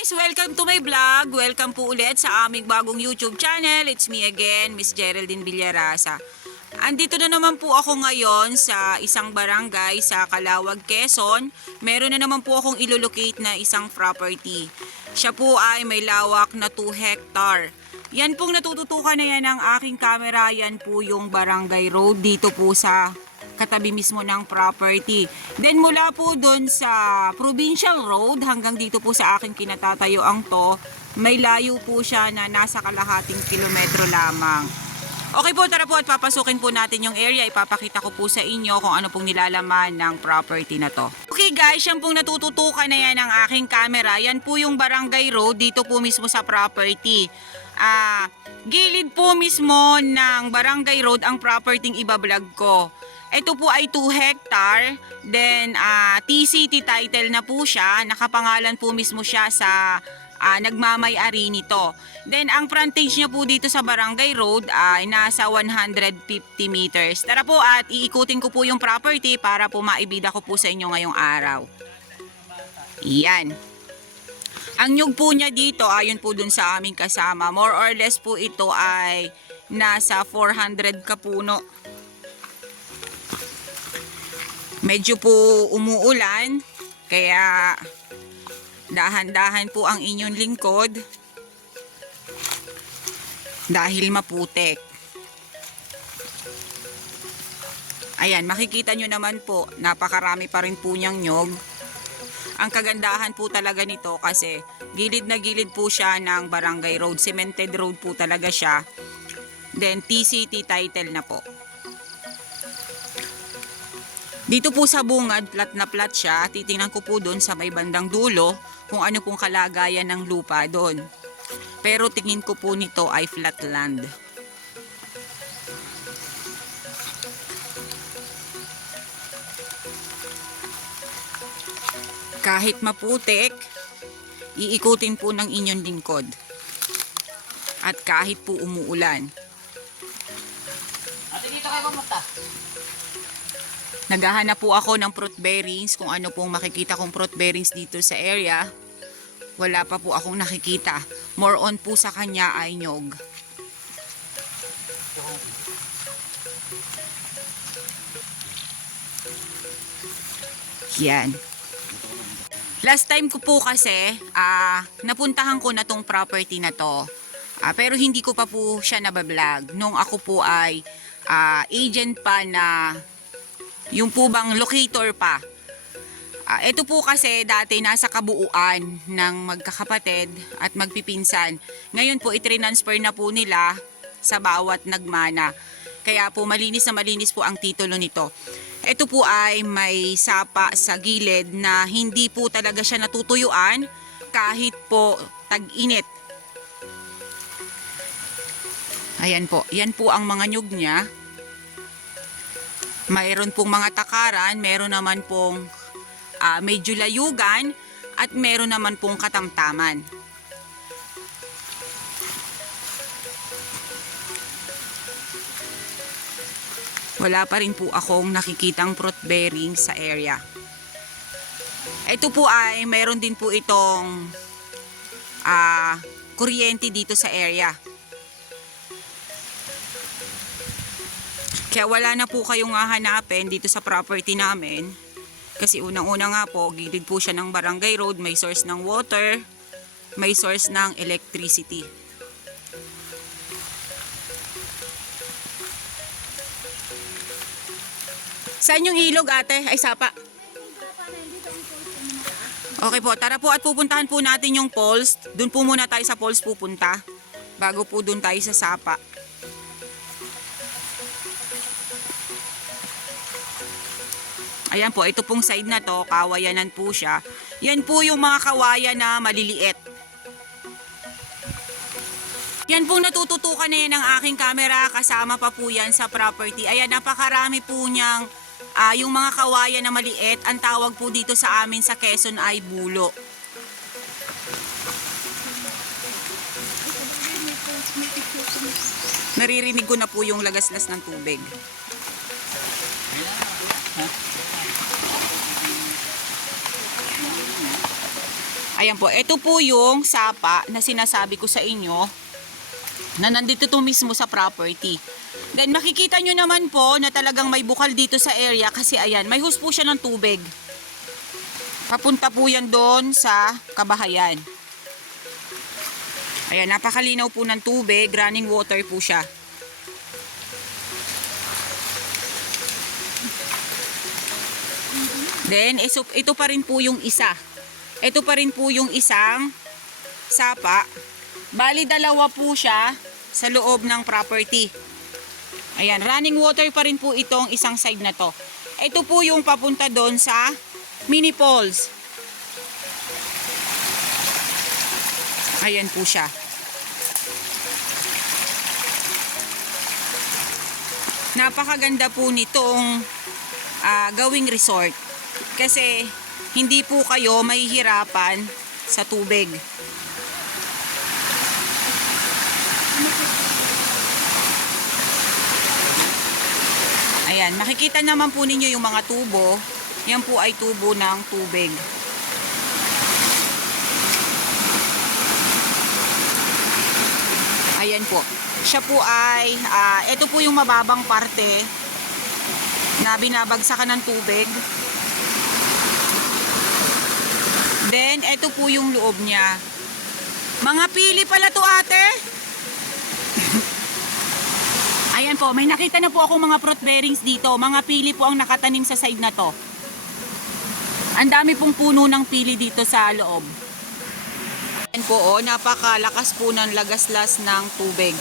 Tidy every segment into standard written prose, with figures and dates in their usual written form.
guys! Welcome to my vlog. Welcome po ulit sa aming bagong YouTube channel. It's me again, Miss Geraldine Villarasa. Andito na naman po ako ngayon sa isang barangay sa Calawag, Quezon. Meron na naman po akong ilolocate na isang property. Siya po ay may lawak na 2 hectare. Yan pong natututukan na yan ng aking camera. Yan po yung barangay road dito po sa katabi mismo ng property. Then mula po doon sa provincial road hanggang dito po sa aking kinatatayuan to, may layo po siya na nasa kalahating kilometro lamang. Okay po, tara po at papasukin po natin yung area. Ipapakita ko po sa inyo kung ano pong nilalaman ng property na to. Okay guys, yan pong natututukan na yan ng aking camera. Yan po yung barangay road dito po mismo sa property. Gilid po mismo ng barangay road ang property ibablog ko. Ito po ay 2 hectare, then TCT title na po siya, nakapangalan po mismo siya sa nagmamay-ari nito. Then ang frontage niya po dito sa barangay road ay nasa 150 meters. Tara po at iikutin ko po yung property para po maibida ko po sa inyo ngayong araw. Iyan. Ang nyug po niya dito, ayon po dun sa aming kasama, more or less po ito ay nasa 400 kapuno. Medyo po umuulan, kaya dahan-dahan po ang inyong lingkod dahil maputik. Ayan, makikita nyo naman po, napakarami pa rin po niyang nyog. Ang kagandahan po talaga nito kasi gilid na gilid po siya ng barangay road, cemented road po talaga siya. Then TCT title na po. Dito po sa bungad, plat na plat siya. Titingnan ko po doon sa may bandang dulo kung ano pong kalagayan ng lupa doon. Pero tingin ko po nito ay flat land. Kahit maputik, iikutin po ng inyong lingkod. At kahit po umuulan. Ate, dito kayo pumunta. Naghahanap po ako ng fruit bearings, kung ano pong makikita kong fruit bearings dito sa area. Wala pa po akong nakikita. More on po sa kanya ay nyog. Yan. Last time ko po kasi, napuntahan ko na tong property na to. Pero hindi ko pa po siya nabablog. Nung ako po ay agent pa na yung po bang locator pa. Ito po kasi dati nasa kabuuan ng magkakapatid at magpipinsan. Ngayon po itransfer na po nila sa bawat nagmana. Kaya po malinis na malinis po ang titulo nito. Ito po ay may sapa sa gilid na hindi po talaga siya natutuyuan kahit po tag-init. Ayan po, yan po ang mga nyug niya. Mayroon pong mga takaran, meron naman pong medyo layugan at meron naman pong katamtaman. Wala pa rin po akong nakikitang fruit bearing sa area. Ito po ay meron din po itong kuryente dito sa area. Kaya wala na po kayong hahanapin dito sa property namin. Kasi unang-una nga po, gilid po siya ng barangay road, may source ng water, may source ng electricity. Saan yung ilog ate? Ay sapa. Okay po, tara po at pupuntahan po natin yung falls. Doon po muna tayo sa falls pupunta. Bago po doon tayo sa sapa. Ayan po, ito pong side na to, kawayanan po siya. Yan po yung mga kawayan na maliliit. Yan pong natututukan na yan ng aking camera, kasama pa po yan sa property. Ayan, napakarami po niyang, yung mga kawayan na maliit, ang tawag po dito sa amin sa Quezon ay bulo. Naririnig ko na po yung lagaslas ng tubig. Ayan po, ito po yung sapa na sinasabi ko sa inyo na nandito to mismo sa property. Then makikita nyo naman po na talagang may bukal dito sa area kasi ayan, may hose po siya ng tubig. Papunta po yan doon sa kabahayan. Ayan, napakalinaw po ng tubig, running water po siya. Then, ito pa rin po yung isa. Ito pa rin po yung isang sapa. Bali, dalawa po siya sa loob ng property. Ayan, running water pa rin po itong isang side na to. Ito po yung papunta doon sa mini falls. Ayan po siya. Napakaganda po nitong gawing resort. Kasi hindi po kayo mahihirapan sa tubig. Ayan, makikita naman po ninyo yung mga tubo. Yan po ay tubo ng tubig. Ayan po. Siya po ay, ito po yung mababang parte na binabagsakan ng tubig. Then, ito po yung loob niya. Mga pili pala to, ate. Ayan po, may nakita na po akong mga fruit bearings dito. Mga pili po ang nakatanim sa side na to. Ang dami pong puno ng pili dito sa loob. Ayan po, oh, napakalakas po ng lagaslas ng tubig.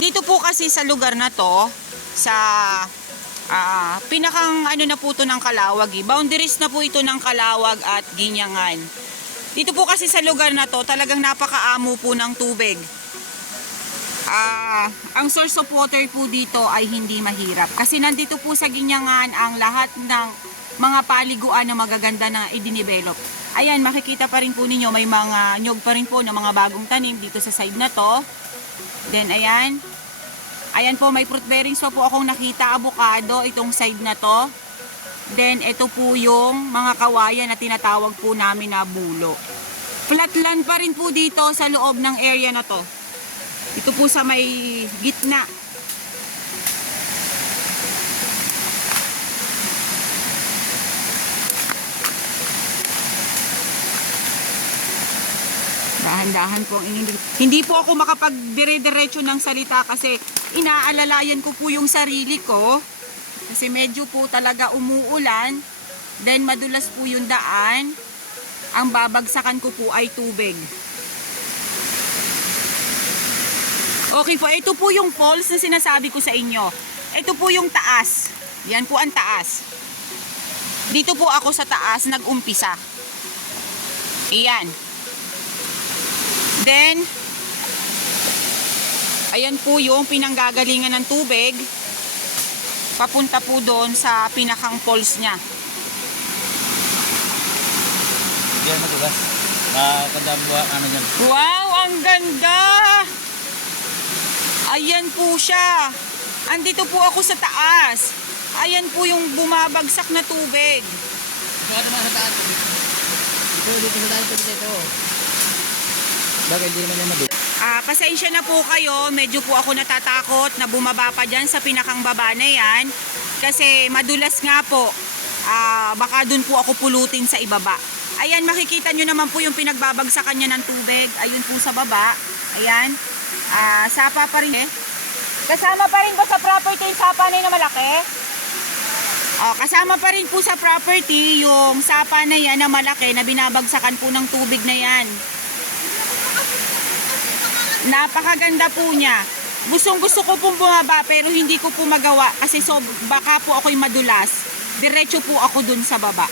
Dito po kasi sa lugar na to, sa pinakang ano na po to ng Calawag. Boundaries na po ito ng Calawag at Ginyangan. Dito po kasi sa lugar na to, talagang napakaamo po ng tubig. Ang source of water po dito ay hindi mahirap. Kasi nandito po sa Ginyangan ang lahat ng mga paliguan na magaganda na i-develop. Ayan, makikita pa rin po ninyo, may mga nyog pa rin po ng mga bagong tanim dito sa side na to. Then ayan. Ayan po, may fruit bearings pa po akong nakita, avocado, itong side na to. Then ito po yung mga kawayan na tinatawag po namin na bulo. Flatland pa rin po dito sa loob ng area na to. Ito po sa may gitna. Dahan-dahan po. Hindi po ako makapag-dire-diretso ng salita kasi inaalalayan ko po yung sarili ko. Kasi medyo po talaga umuulan. Then madulas po yung daan. Ang babagsakan ko po ay tubig. Okay po, ito po yung falls na sinasabi ko sa inyo. Ito po yung taas. Yan po ang taas. Dito po ako sa taas nag-umpisa. Iyan. Then, ayan po yung pinanggagalingan ng tubig. Papunta po doon sa pinakang falls niya. Diyan matugas. Kadamwa ano yan. Wow, ang ganda! Ayan po siya. Andito po ako sa taas. Ayan po yung bumabagsak na tubig. Ano naman sa taas? Dito sa taas dito. Bagay hindi naman yan mabit. Pasensya na po kayo. Medyo po ako natatakot na bumaba pa dyan sa pinakang baba na yan. Kasi madulas nga po. Baka dun po ako pulutin sa ibaba. Ayan, makikita nyo naman po yung pinagbabagsakan niya ng tubig. Ayun po sa baba. Ayan. Sapa pa rin eh. Kasama pa rin ba sa property yung sapa na yun na malaki? Kasama pa rin po sa property yung sapa na yan na malaki na binabagsakan po ng tubig na yan. Napakaganda po niya. Gustong-gusto ko pong bumaba pero hindi ko po magawa kasi baka po ako'y madulas. Diretso po ako dun sa baba.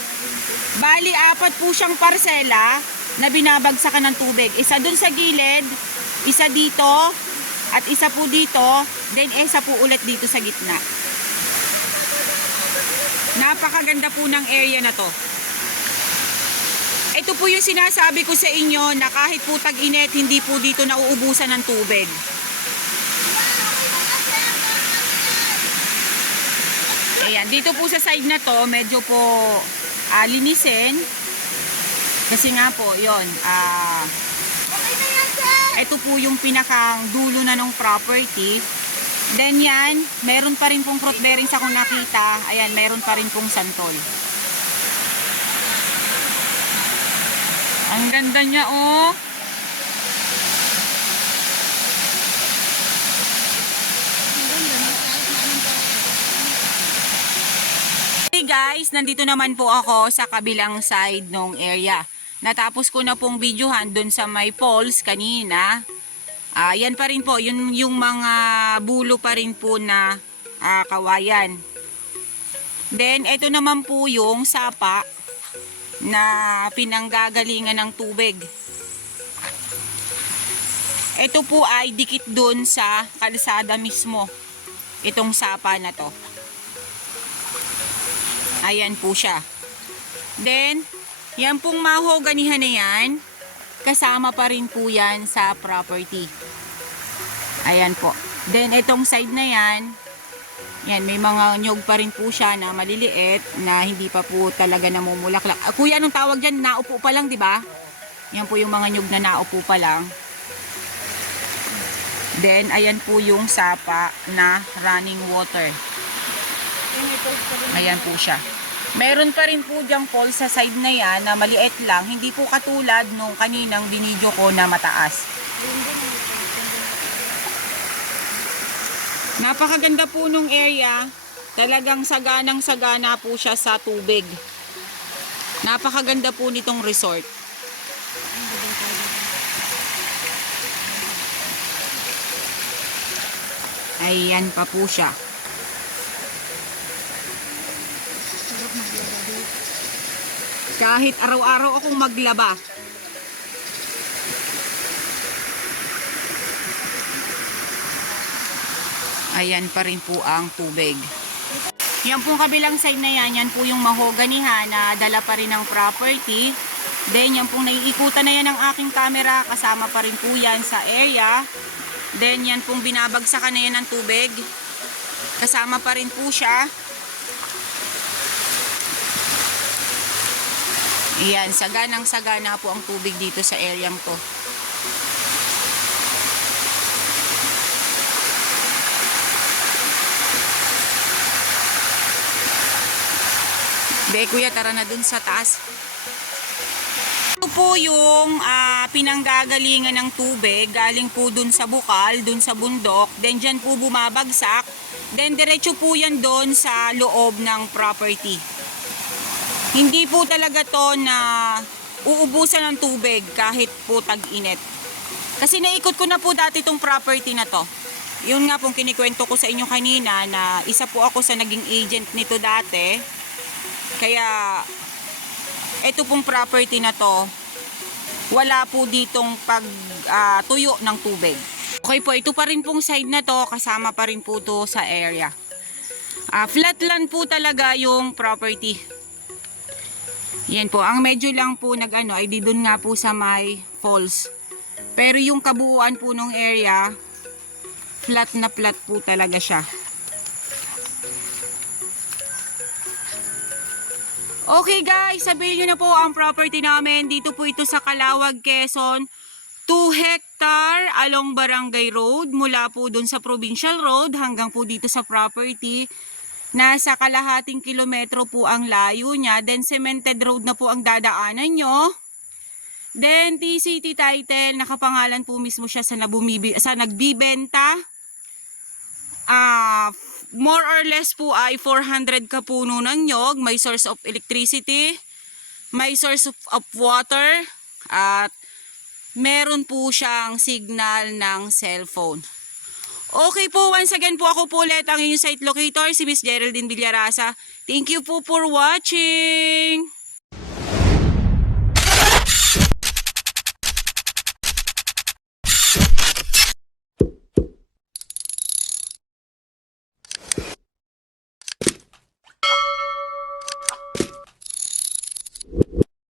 Bali, 4 po siyang parsela na binabagsakan ng tubig. Isa dun sa gilid, isa dito, at isa po dito, then isa po ulit dito sa gitna. Napakaganda po ng area na to. Ito po yung sinasabi ko sa inyo na kahit po tag-init, hindi po dito nauubusan ng tubig. Ayan, dito po sa side na to, medyo po linisin. Kasi nga po, yon ito po yung pinakang dulo na ng property. Then yan, meron pa rin pong fruit bearings akong nakita. Ayan, meron pa rin pong santol. Ang ganda niya, oh. Hey guys, nandito naman po ako sa kabilang side ng area. Natapos ko na pong videohan dun sa may poles kanina. Yan pa rin po, yung mga bulo pa rin po na kawayan. Then, ito naman po yung sapa na pinanggagalingan ng tubig. Ito po ay dikit dun sa kalsada mismo. Itong sapa na to. Ayan po siya. Then, yan pong mahoganihan na yan, kasama pa rin po yan sa property. Ayan po. Then, itong side na yan, may mga nyog pa rin po siya na maliliit na hindi pa po talaga namumulaklak. Kuya, anong tawag dyan? Naupo pa lang, di ba? Yan po yung mga nyog na naupo pa lang. Then, ayan po yung sapa na running water. Ayan po siya. Meron pa rin po diyang pole sa side na yan na maliit lang. Hindi po katulad nung kaninang binidyo ko na mataas. Napakaganda po nung area. Talagang saganang-sagana po siya sa tubig. Napakaganda po nitong resort. Ayan pa po siya. Kahit araw-araw akong maglaba. Ayan pa rin po ang tubig. Yan pong kabilang side na yan po yung mahoganihan na dala pa rin ng property. Then yan pong naiikutan na yan ng aking camera, kasama pa rin po yan sa area. Then yan pong binabagsakan na yan ng tubig. Kasama pa rin po siya. Ayan, saganang-sagana po ang tubig dito sa areang to. Be, kuya, tara na dun sa taas. Ito po yung pinanggagalingan ng tubig. Galing po dun sa bukal, dun sa bundok. Then dyan po bumabagsak. Then diretso po yan dun sa loob ng property. Hindi po talaga to na uubusan ng tubig kahit po tag-init. Kasi naikot ko na po dati itong property na to. Yun nga pong kinikwento ko sa inyo kanina na isa po ako sa naging agent nito dati. Kaya ito pong property na to, wala po ditong pagtuyo ng tubig. Okay po, ito pa rin pong side na to, kasama pa rin po to sa area. Flatland po talaga yung property. Yan po, ang medyo lang po ay di dun nga po sa may falls. Pero yung kabuuan po ng area, flat na flat po talaga siya. Okay guys, sabihin nyo na po ang property namin. Dito po ito sa Calawag, Quezon. 2 hectare along Barangay Road. Mula po dun sa Provincial Road hanggang po dito sa property. Nasa kalahating kilometro po ang layo niya. Then cemented road na po ang dadaanan nyo. Then TCT title, nakapangalan po mismo siya sa nagbibenta. More or less po ay 400 kapuno ng nyog. May source of electricity. May source of water. At meron po siyang signal ng cellphone. Okay po, once again po ako po ulit ang inyong site locator, si Miss Geraldine Villarasa. Thank you po for watching!